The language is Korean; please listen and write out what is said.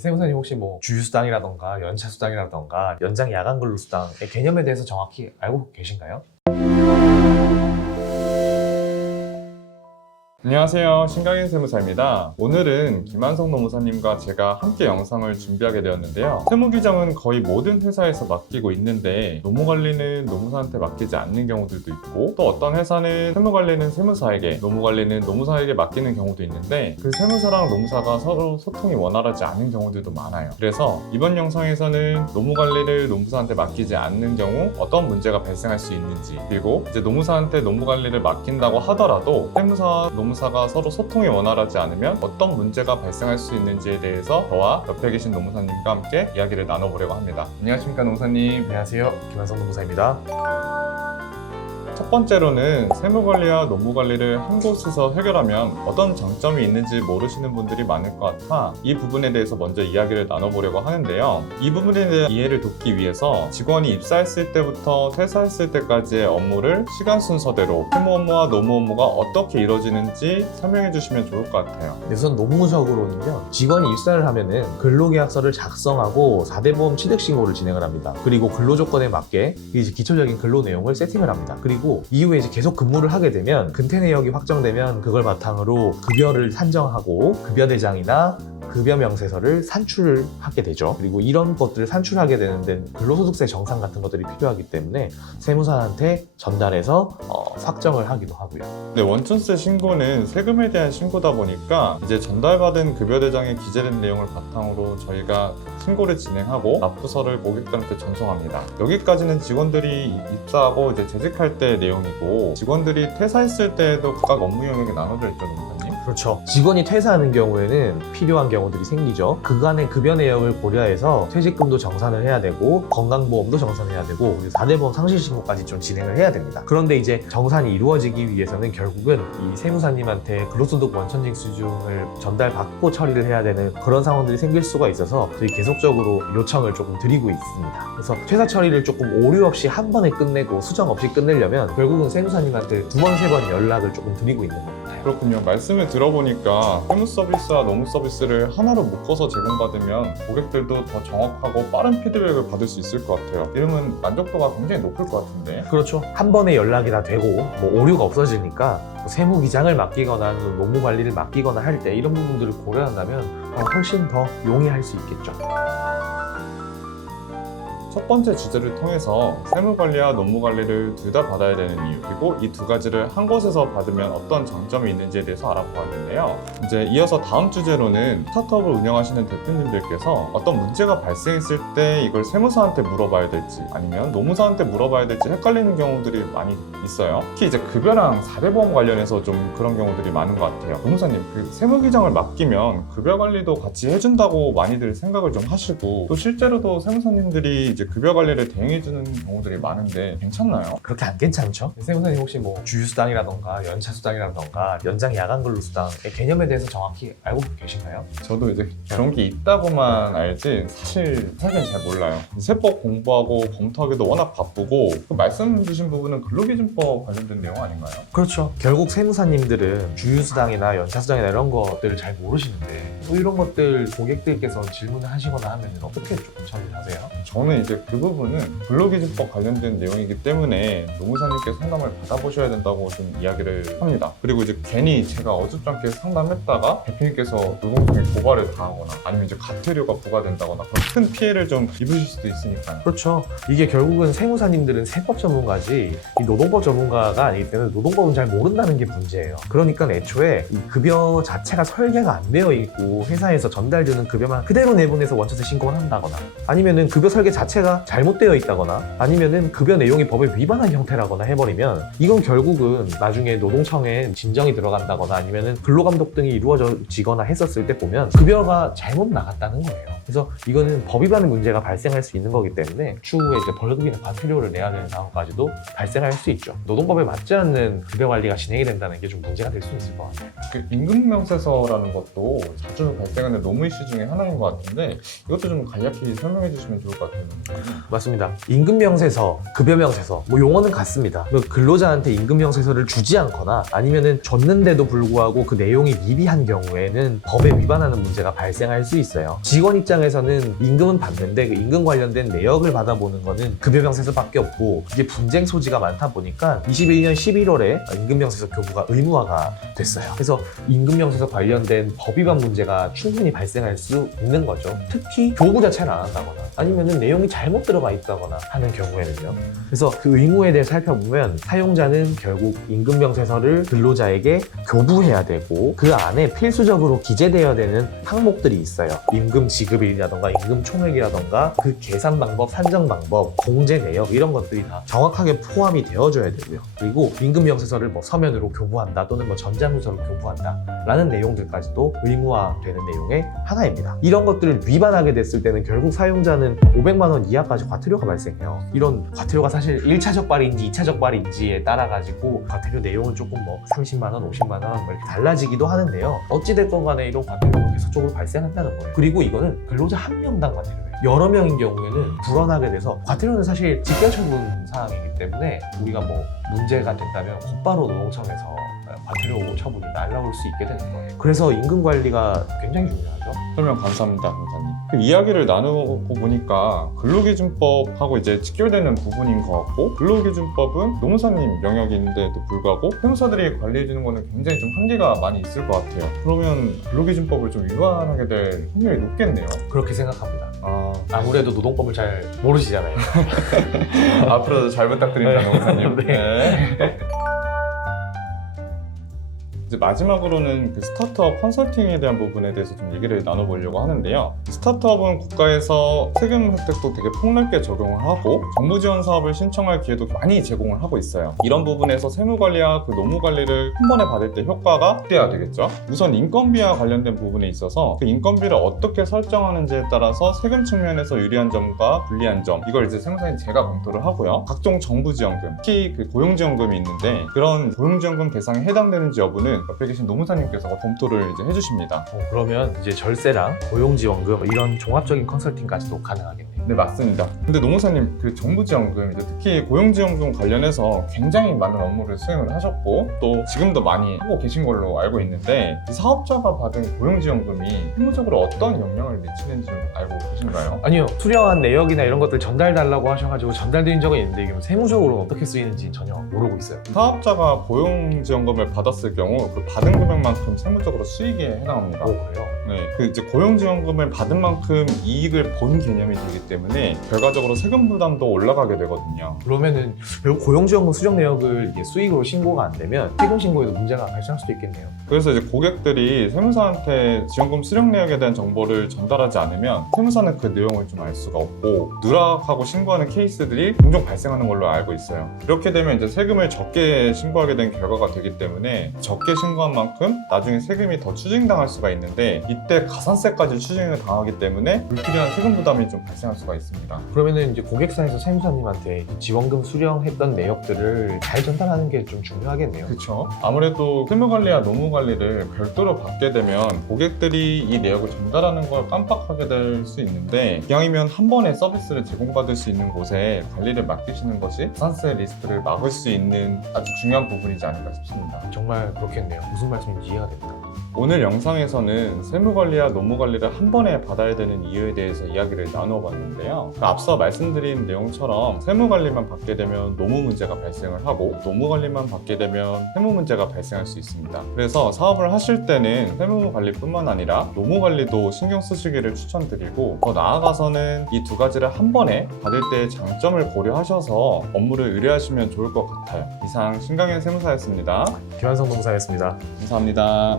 세무사님 혹시 뭐 주휴수당이라던가 연차수당이라던가 연장 야간 근로수당의 개념에 대해서 정확히 알고 계신가요? 안녕하세요. 신강인 세무사입니다. 오늘은 김한성 노무사님과 제가 함께 영상을 준비하게 되었는데요. 세무규정은 거의 모든 회사에서 맡기고 있는데 노무관리는 노무사한테 맡기지 않는 경우들도 있고, 또 어떤 회사는 세무관리는 세무사에게, 노무관리는 노무사에게 맡기는 경우도 있는데 그 세무사랑 노무사가 서로 소통이 원활하지 않은 경우들도 많아요. 그래서 이번 영상에서는 노무관리를 노무사한테 맡기지 않는 경우 어떤 문제가 발생할 수 있는지, 그리고 이제 노무사한테 노무관리를 맡긴다고 하더라도 세무사와 노무사가 서로 소통이 원활하지 않으면 어떤 문제가 발생할 수 있는지에 대해서 저와 옆에 계신 노무사님과 함께 이야기를 나눠보려고 합니다. 안녕하십니까, 노무사님. 안녕하세요. 김한성 노무사입니다. 첫 번째로는 세무관리와 노무관리를 한 곳에서 해결하면 어떤 장점이 있는지 모르시는 분들이 많을 것 같아 이 부분에 대해서 먼저 이야기를 나눠보려고 하는데요. 이 부분에 대한 이해를 돕기 위해서 직원이 입사했을 때부터 퇴사했을 때까지의 업무를 시간 순서대로 세무 업무와 노무 업무가 어떻게 이루어지는지 설명해 주시면 좋을 것 같아요. 우선 노무적으로는요, 직원이 입사를 하면은 근로계약서를 작성하고 4대 보험 취득 신고를 진행을 합니다. 그리고 근로조건에 맞게 이제 기초적인 근로 내용을 세팅을 합니다. 그리고 이후에 이제 계속 근무를 하게 되면 근태 내역이 확정되면 그걸 바탕으로 급여를 산정하고 급여 대장이나 급여 명세서를 산출을 하게 되죠. 그리고 이런 것들을 산출하게 되는 데는 근로소득세 정산 같은 것들이 필요하기 때문에 세무사한테 전달해서 확정을 하기도 하고요. 네, 원천세 신고는 세금에 대한 신고다 보니까 이제 전달받은 급여 대장에 기재된 내용을 바탕으로 저희가 신고를 진행하고 납부서를 고객들한테 전송합니다. 여기까지는 직원들이 입사하고 이제 재직할 때 내용이고, 직원들이 퇴사했을 때에도 각각 업무 영역이 나눠져 있죠, 노무사님. 그렇죠. 직원이 퇴사하는 경우에는 필요한 경우들이 생기죠. 그간의 급여 내역을 고려해서 퇴직금도 정산을 해야 되고 건강보험도 정산해야 되고 4대 보험 상실신고까지 좀 진행을 해야 됩니다. 그런데 이제 정산이 이루어지기 위해서는 결국은 이 세무사님한테 근로소득 원천징 수준을 전달받고 처리를 해야 되는 그런 상황들이 생길 수가 있어서 저희 계속적으로 요청을 조금 드리고 있습니다. 그래서 퇴사 처리를 조금 오류 없이 한 번에 끝내고 수정 없이 끝내려면 결국은 세무사님한테 2번, 3번 연락을 조금 드리고 있는 것 같아요. 그렇군요. 말씀을 들어보니까 세무 서비스와 노무 서비스를 하나로 묶어서 제공받으면 고객들도 더 정확하고 빠른 피드백을 받을 수 있을 것 같아요. 이러면 만족도가 굉장히 높을 것 같은데. 그렇죠. 한 번에 연락이 다 되고 뭐 오류가 없어지니까 세무기장을 맡기거나 노무관리를 맡기거나 할 때 이런 부분들을 고려한다면 훨씬 더 용이할 수 있겠죠. 첫 번째 주제를 통해서 세무관리와 노무관리를 둘 다 받아야 되는 이유, 그리고 이 두 가지를 한 곳에서 받으면 어떤 장점이 있는지에 대해서 알아보았는데요. 이제 이어서 다음 주제로는 스타트업을 운영하시는 대표님들께서 어떤 문제가 발생했을 때 이걸 세무사한테 물어봐야 될지 아니면 노무사한테 물어봐야 될지 헷갈리는 경우들이 많이 있어요. 특히 이제 급여랑 4대 보험 관련해서 좀 그런 경우들이 많은 것 같아요. 노무사님, 그 세무기장을 맡기면 급여 관리도 같이 해준다고 많이들 생각을 좀 하시고, 또 실제로도 세무사님들이 이제 급여 관리를 대행해주는 경우들이 많은데 괜찮나요? 그렇게 안 괜찮죠? 세무사님 혹시 뭐 주휴수당이라던가 연차수당이라던가 연장 야간 근로수당의 개념에 대해서 정확히 알고 계신가요? 저도 이제 그런 게 있다고만 알지 사실은 잘 몰라요. 세법 공부하고 검토하기도 워낙 바쁘고, 그 말씀 주신 부분은 근로기준법 관련된 내용 아닌가요? 그렇죠. 결국 세무사님들은 주휴수당이나 연차수당이나 이런 것들을 잘 모르시는데 또 이런 것들 고객들께서 질문을 하시거나 하면 어떻게 조금 처리를 하세요? 저는 이제 그 부분은 근로기준법 관련된 내용이기 때문에 노무사님께 상담을 받아보셔야 된다고 좀 이야기를 합니다. 그리고 이제 괜히 제가 어줍잖게 상담했다가 대표님께서 노동청에 고발을 당하거나 아니면 이제 과태료가 부과된다거나 그런 큰 피해를 좀 입으실 수도 있으니까요. 그렇죠. 이게 결국은 세무사님들은 세법 전문가지 이 노동법 전문가가 아니기 때문에 노동법은 잘 모른다는 게 문제예요. 그러니까 애초에 이 급여 자체가 설계가 안 되어 있고 회사에서 전달되는 급여만 그대로 내보내서 원천세 신고를 한다거나, 아니면은 급여 설계 자체가 잘못되어 있다거나, 아니면은 급여 내용이 법에 위반한 형태라거나 해버리면 이건 결국은 나중에 노동청에 진정이 들어간다거나 아니면은 근로감독 등이 이루어지거나 했었을 때 보면 급여가 잘못 나갔다는 거예요. 그래서 이거는 법 위반의 문제가 발생할 수 있는 거기 때문에 추후에 이제 벌금이나 과태료를 내야 되는 상황까지도 발생할 수 있죠. 노동법에 맞지 않는 급여 관리가 진행이 된다는 게 좀 문제가 될 수 있을 것 같아요. 그 임금명세서라는 것도 자주 발생하는 노무 이슈 중에 하나인 것 같은데 이것도 좀 간략히 설명해 주시면 좋을 것 같아요. 맞습니다. 임금명세서, 급여명세서 뭐 용어는 같습니다. 근로자한테 임금명세서를 주지 않거나 아니면은 줬는데도 불구하고 그 내용이 미비한 경우에는 법에 위반하는 문제가 발생할 수 있어요. 직원 입장 입장에서는 임금은 받는데 그 임금 관련된 내역을 받아보는 거는 급여명세서밖에 없고 이게 분쟁 소지가 많다 보니까 21년 11월에 임금명세서 교부가 의무화가 됐어요. 그래서 임금명세서 관련된 법 위반 문제가 충분히 발생할 수 있는 거죠. 특히 교부 자체를 안 한다거나 아니면은 내용이 잘못 들어가 있다거나 하는 경우에는요. 그래서 그 의무에 대해 살펴보면 사용자는 결국 임금명세서를 근로자에게 교부해야 되고 그 안에 필수적으로 기재되어야 되는 항목들이 있어요. 임금 지급일이라던가 임금 총액이라던가 그 계산 방법, 산정 방법, 공제 내역 이런 것들이 다 정확하게 포함이 되어줘야 되고요. 그리고 임금명세서를 뭐 서면으로 교부한다 또는 뭐 전자문서로 교부한다 라는 내용들까지도 의무화되는 내용의 하나입니다. 이런 것들을 위반하게 됐을 때는 결국 사용자는 500만 원 이하까지 과태료가 발생해요. 이런 과태료가 사실 1차 적발인지 2차 적발인지에 따라 가지고 과태료 내용은 조금 뭐 30만 원, 50만 원 뭐 이렇게 달라지기도 하는데요. 어찌됐건 간에 이런 과태료가 계속적으로 발생한다는 거예요. 그리고 이거는 근로자 한 명당 과태료예요. 여러 명인 경우에는 불어나게 돼서 과태료는 사실 직결처분 사항이기 때문에 우리가 뭐 문제가 된다면 곧바로 노동청에서 과태료 처분이 날라올 수 있게 되는 거예요. 그래서 임금 관리가 굉장히 중요하죠. 설명 감사합니다, 변호사님. 그 이야기를 나누고 보니까 근로기준법하고 이제 직결되는 부분인 것 같고, 근로기준법은 노무사님 영역인데도 불구하고 세무사들이 관리해주는 거는 굉장히 좀 한계가 많이 있을 것 같아요. 그러면 근로기준법을 좀 위반하게 될 확률이 높겠네요. 그렇게 생각합니다. 아무래도 노동법을 잘 모르시잖아요. 앞으로도 잘 부탁드립니다, 노무사님. 네. 이제 마지막으로는 그 스타트업 컨설팅에 대한 부분에 대해서 좀 얘기를 나눠보려고 하는데요. 스타트업은 국가에서 세금 혜택도 되게 폭넓게 적용을 하고 정부 지원 사업을 신청할 기회도 많이 제공을 하고 있어요. 이런 부분에서 세무관리와 그 노무관리를 한 번에 받을 때 효과가 극대화 되겠죠. 우선 인건비와 관련된 부분에 있어서 그 인건비를 어떻게 설정하는지에 따라서 세금 측면에서 유리한 점과 불리한 점, 이걸 이제 세무사인 제가 검토를 하고요. 각종 정부 지원금, 특히 그 고용지원금이 있는데 그런 고용지원금 대상에 해당되는지 여부는 옆에 계신 노무사님께서 검토를 이제 해주십니다. 그러면 이제 절세랑 고용지원금 이런 종합적인 컨설팅까지도 가능하겠네요. 네, 맞습니다. 근데 노무사님, 그 정부 지원금, 이제 특히 고용지원금 관련해서 굉장히 많은 업무를 수행을 하셨고 또 지금도 많이 하고 계신 걸로 알고 있는데 이 사업자가 받은 고용지원금이 실무적으로 어떤 영향을 미치는지 알고 계신가요? 아니요, 수령한 내역이나 이런 것들 전달달라고 하셔가지고 전달드린 적은 있는데 이게 세무적으로 어떻게 쓰이는지 전혀 모르고 있어요. 사업자가 고용지원금을 받았을 경우 그 받은 금액만큼 세무적으로 수익에 해당합니다. 그래요? 네, 그 이제 고용지원금을 받은 만큼 이익을 본 개념이 되기 때문에 결과적으로 세금 부담도 올라가게 되거든요. 그러면은 결국 고용지원금 수령 내역을 이게 수익으로 신고가 안 되면 세금 신고에도 문제가 발생할 수도 있겠네요. 그래서 이제 고객들이 세무사한테 지원금 수령 내역에 대한 정보를 전달하지 않으면 세무사는 그 내용을 좀 알 수가 없고 누락하고 신고하는 케이스들이 종종 발생하는 걸로 알고 있어요. 이렇게 되면 이제 세금을 적게 신고하게 된 결과가 되기 때문에 적게 신고한 만큼 나중에 세금이 더 추징당할 수가 있는데 이때 가산세까지 추징을 당하기 때문에 불필요한 세금 부담이 좀 발생할 수가 있습니다. 그러면은 이제 고객사에서 세무사님한테 지원금 수령했던 내역들을 잘 전달하는 게 좀 중요하겠네요. 그렇죠. 아무래도 세무관리와 노무관리를 별도로 받게 되면 고객들이 이 내역을 전달하는 걸 깜빡하게 될 수 있는데 기왕이면 한 번에 서비스를 제공받을 수 있는 곳에 관리를 맡기시는 것이 가산세 리스크를 막을 수 있는 아주 중요한 부분이지 않을까 싶습니다. 정말 그렇겠네요. 무슨 말씀인지 이해가 됩니다. 오늘 영상에서는 세무관리와 노무관리를 한 번에 받아야 되는 이유에 대해서 이야기를 나누어 봤는데요. 앞서 말씀드린 내용처럼 세무관리만 받게 되면 노무 문제가 발생을 하고 노무관리만 받게 되면 세무 문제가 발생할 수 있습니다. 그래서 사업을 하실 때는 세무관리뿐만 아니라 노무관리도 신경 쓰시기를 추천드리고 더 나아가서는 이 두 가지를 한 번에 받을 때의 장점을 고려하셔서 업무를 의뢰하시면 좋을 것 같아요. 이상 신강현 세무사였습니다. 김한성 노무사였습니다. 감사합니다.